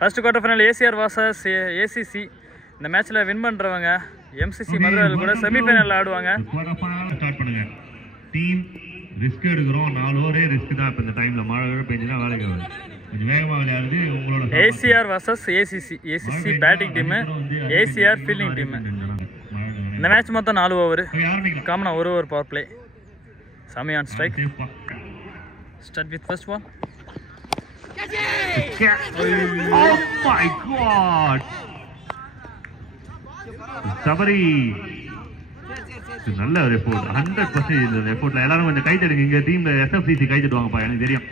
First quarter final ACR versus ACC. இந்த மேட்ச்சில் win பண்ணுறவங்க எம்சிசி மதுரையில் கூட செமிஃபைனலில் ஆடுவாங்க. ஸ்டார்ட் பண்ணுங்க. டீம் ரிஸ்க் எடுக்கிறோம். 4 ஓவரே ரிஸ்க் தான். இப்போ இந்த டைமில் மழை பெஞ்சுனா வேலைக்கு ஆகுது. கொஞ்சம் வேகமாக விளையாடுது உங்களோட. ACR versus ACC. ACC batting team, ACR fielding team. இந்த மேட்ச் மொத்தம் 4 ஓவர். காமனாக 1 over power play. Sami on strike. Start with first one. Oh my God! Sabari. நல்ல ஒரு எஃபோர்ட். 100% இந்த எஃபோர்ட்ல எல்லாரும் கொஞ்சம் கை தட்டுங்க. இங்க டீம்ல எஸ்எஃப்சிசி கை தட்டுவாங்கப்பா, எனக்கு தெரியும்.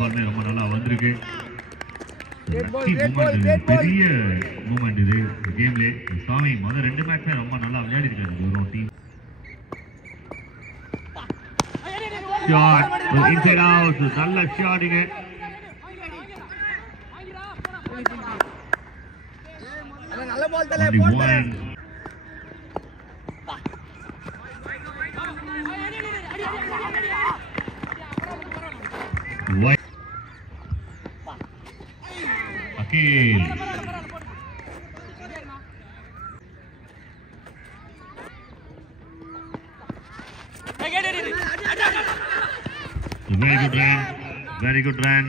பால் ரொம்ப நல்லா வந்திருக்கு. பெரிய மூமெண்ட் இது கேம்ல. சாமி முதல் 2 மேட்ச்ல ரொம்ப நல்லா விளையாடி இருக்காரு ஒரு டீம். Shot inside out. நல்ல ஷாட்டுங்க. நல்ல பால் தலே போடுறாரு. Akil. Very good run. Very good run.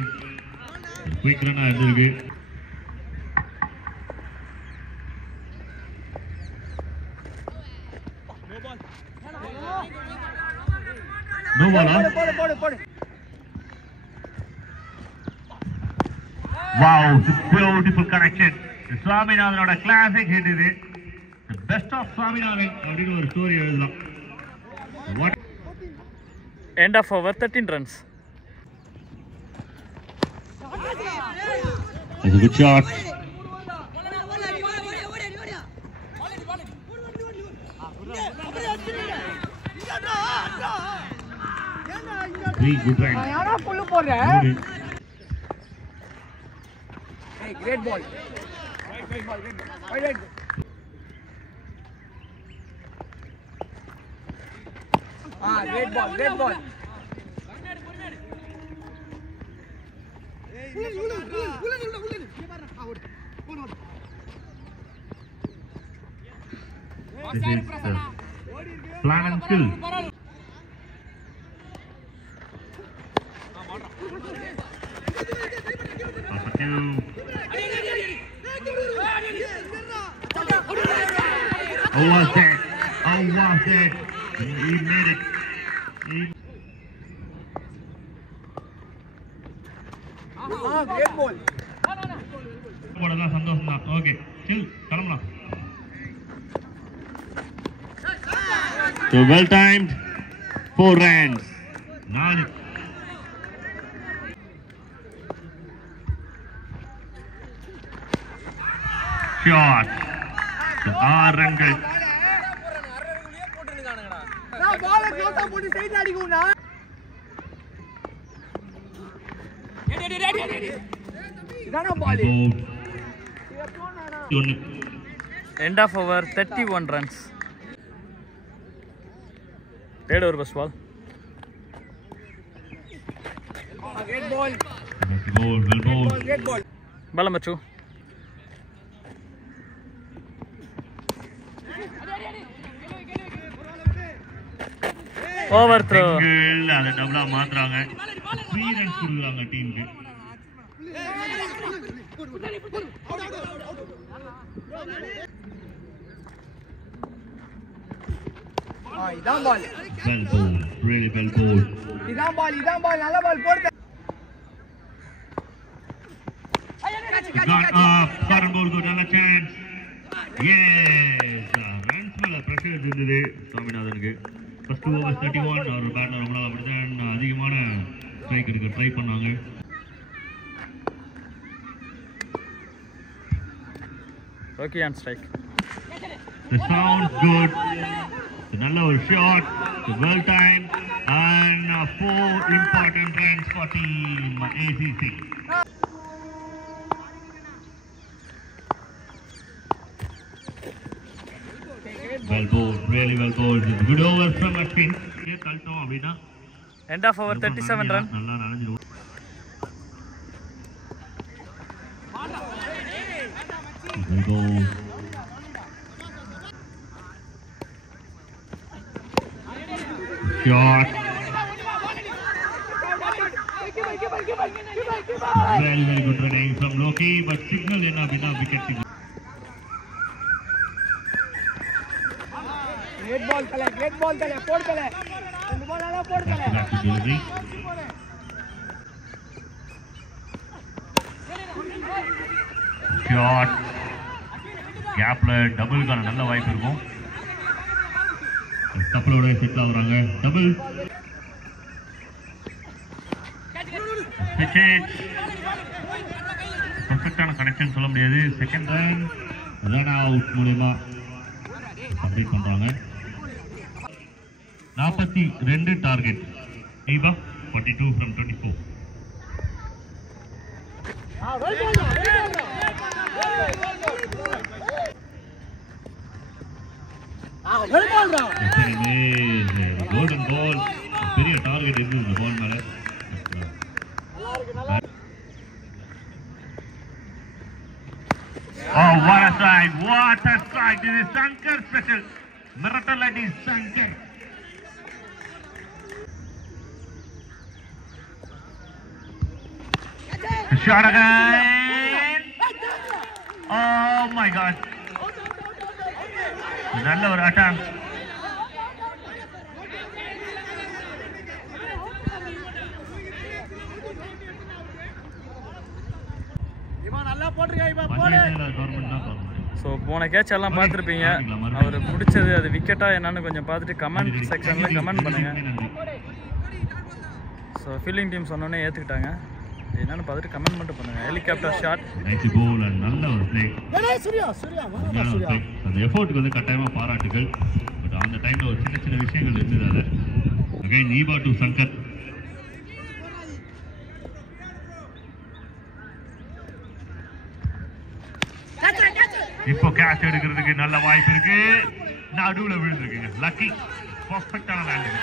Quick run ஆயிருக்கு. No ball. போடு. Wow, beautiful connection. Swaminathan classic hit is it. The best of Swaminathan. அப்படினு ஒரு ஸ்டோரி எழுதலாம். What? End of over 13 runs. That's a good shot. Three good runs. யாரா புல்லு போடுற? Hey, great ball. Great ball. Great ball. This is the plan and skill. How was that? He made it. Great ball. சந்தோஷம் தான். Okay chill கிளம்பலாம். So well timed. 4 runs. 4 shot. 6 ரன்கள். நான் பால் க்ளோஸா போட்டு சைடு அடிக்கும்னா. இதான பால். End of over 31 runs. Third over first ball. Great ball. Well ball. Great ball. Ball number 2. Overthrow. அத டபுளா மாத்துறாங்க. 3 runs குடுக்குறாங்க டீமுக்கு. இதான் பால். Well ball. Really well ball. இதான் பால். நல்ல பால் போடு. Got up. Foreign ball good. Another chance. Yes. Runs மேல pressure இருந்தது சாமிநாதனுக்கு. First over 31 அவர் பேட்ல ரொம்ப நாள் அப்படிதான் அதிகமான ஸ்ட்ரைக் எடுக்க ட்ரை பண்ணாங்க. Okay on strike. The sounds good. நல்ல ஒரு shot. Well timed and 4 important runs for team ACC. Well bowled, really well bowled. Good over from Ashwin. Here kaltom abina End of over 37 run. நல்லா நனைஞ்சிரும். There go. Shot. Very good running from Loki, but signal enough wicket signal. Great ball tale, port tale. And ball ala port tale. Back to delivery. Shot. Gapல double கான நல்ல வாய்ப்பு இருக்கும். கப்பலோட set ஆகுறாங்க. Double. பர்ஃபெக்டான connection சொல்ல முடியாது. Second run out மூலமா கம்ப்ளீட் பண்றாங்க. 42 டார்கெட். ஈபா 42 from 24. Golden ball. பெரிய டார்கெட் இருக்கு இந்த பால் மேல. Oh, what a strike! What a strike! This is Shankar special. Miratalati Shankar. Shot again. Oh my God! நல்ல ஒரு அட்டாக். ஸோ போன கேட்ச் எல்லாம் பார்த்துருப்பீங்க. அவர் பிடிச்சது அது விக்கெட்டா என்னன்னு கொஞ்சம் பார்த்துட்டு கமெண்ட் செக்ஷனில் கமெண்ட் பண்ணுங்க. ஸோ ஃபீல்டிங் டீம் சொன்னோன்னே ஏற்றுக்கிட்டாங்க. என்னன்னு பார்த்துட்டு கமெண்ட் மட்டும் பண்ணுங்க. Helicopter shot. நல்ல ஒரு பிளே. அந்த எஃபோர்ட்டுக்கு வந்து கட்டாயமாக பாராட்டுகள். பட் அந்த டைமில் ஒரு சின்ன சின்ன விஷயங்கள் இருந்தது. அதை அகைன் ஈபா டு சங்கர். இப்போ கேட்ச் எடுக்கிறதுக்கு நல்ல வாய்ப்பு இருக்கு. நடுவுல விழுந்திருக்குங்க. லக்கி பர்ஃபெக்டான landing.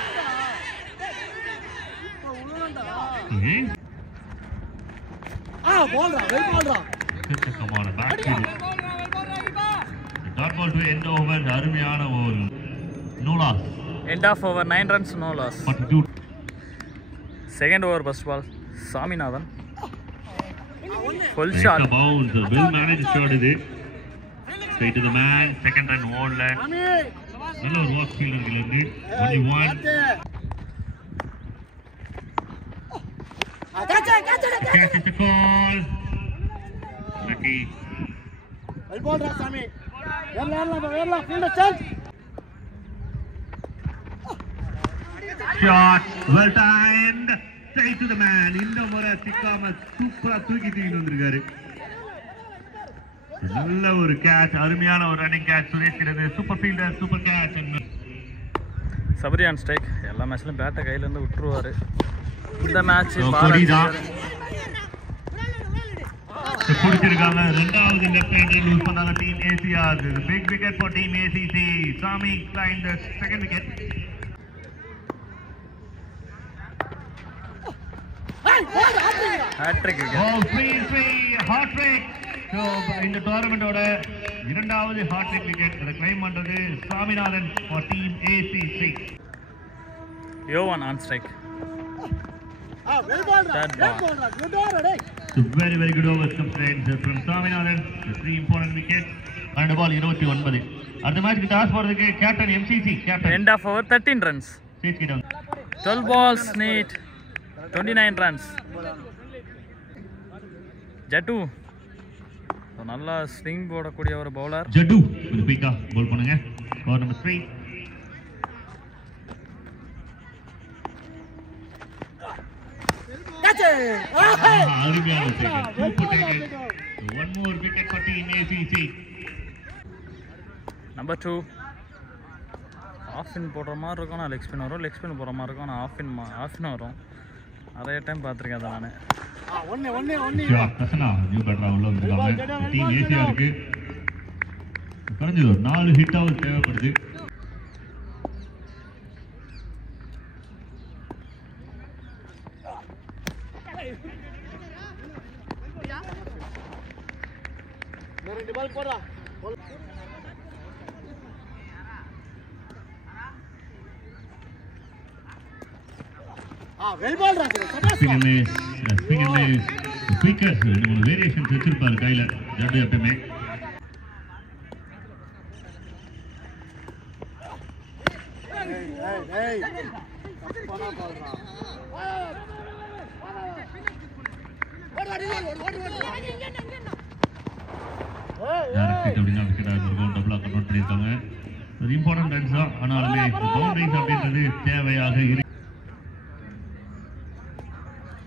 Come on back to dot ball to end over. அருமையான over. No loss. End of over 9 runs no loss. Second over first ball Saminathan. Full shot. Bounce. Well manage shot இது. Straight to the man. Second run ஓடல. நல்ல ஒரு walk ஃபீல்டர்ல இருந்து only one. Catch the call. Lucky. Well ball ra Sami. Yalla fielder change. Shot well timed. Straight to the man. இந்த முறை சிக்காம சூப்பரா தூக்கிட்டு வந்திருக்காரு. நல்ல ஒரு கேட்ச். அருமையான ஒரு ரன்னிங் கேட்ச். சுரேஷ் கிடது super fielder super catch. Sabari on strike. எல்லா மேட்ச்லயும் பேட்டை கையில இருந்து விட்டுருவாரு. இந்த மேட்ச் பிடிச்சிருக்காங்க. ரெண்டாவது லெஃப்ட் ஹேண்டர் லூஸ் பண்ணாங்க team ACR. Big wicket for team ACC. Sami claim the second wicket. Hat trick wicket. Oh, free hot trick. So இந்த டோர்னமெண்டோட இரண்டாவது ஹாட் ட்ரிக் விக்கெட் அதை கிளைம் பண்றது Saminathan for team ACC. Yovan on strike. Well ball ra. Good over hey. So very good overs come friends from Saminathan. The 3 important wickets. And ball 29. அடுத்த மேட்ச்க்கு toss போறதுக்கு captain MCC captain. End of over 13 runs. Chase கிட்ட 12 balls neat 29 runs. ஜட்டு நல்லா swing போடக்கூடிய ஒரு bowler. ஜட்டு ஒரு பீக்கா ball பண்ணுங்க. Over number 3. அருமையான super tackle. One more wicket for team ACC. Number 2. Off spin போடுற மாதிரி இருக்கும். நான் லெக் ஸ்பின் வரும். லெக் ஸ்பின் போடுற மாதிரி இருக்கும். நான் ஆஃப் ஸ்பின் வரும். நிறைய டைம் பார்த்துருக்கேன் அதை நான். நியூ பேட்டரா உள்ள வந்துருக்காங்க. டீம் ஏசிஆருக்கு குறைஞ்சது ஒரு 4 ஹிட்டாவது தேவைப்படுது. வெல் பால் ராஜ் சபாஸ் ஸ்பீக்கர்ஸ் ரெண்டு மூணு வேரியேஷன்ஸ் வச்சிருப்பாரு கையில ஜட்டு எப்பவுமே. ஏய் தப்பான பால் ரா டபுளா கன்வெர்ட் பண்ணியிருக்காங்க. ஒரு இம்பார்ட்டன்ட் ரன்ஸ் தான், ஆனாலுமே பவுண்டரிஸ் அப்படின்றது தேவையாக இருக்கு.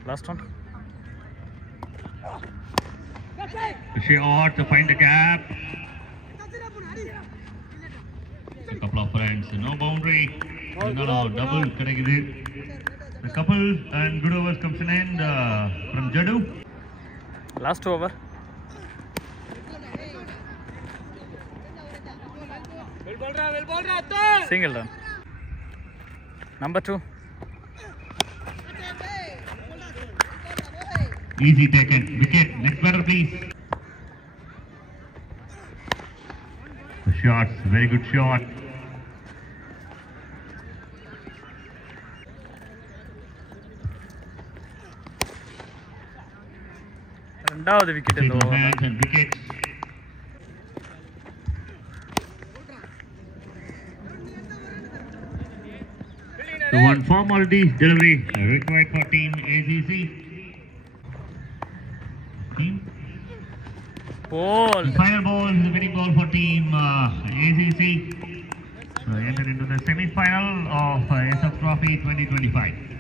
Last one shot to find the gap. A couple of runs, no boundary. No, double கிடைக்குது. The couple and good overs comes in end from Jadu. Last over single run. Number 2. Easy taken. Wicket. Next batter, please. Shots. Very good shot. ரெண்டாவது wicket இந்த over. Hands and wickets. The one formality delivery required for team ACC. Ball. Final ball is the winning ball for team ACC. So entered into the semi-final of SF Trophy 2025.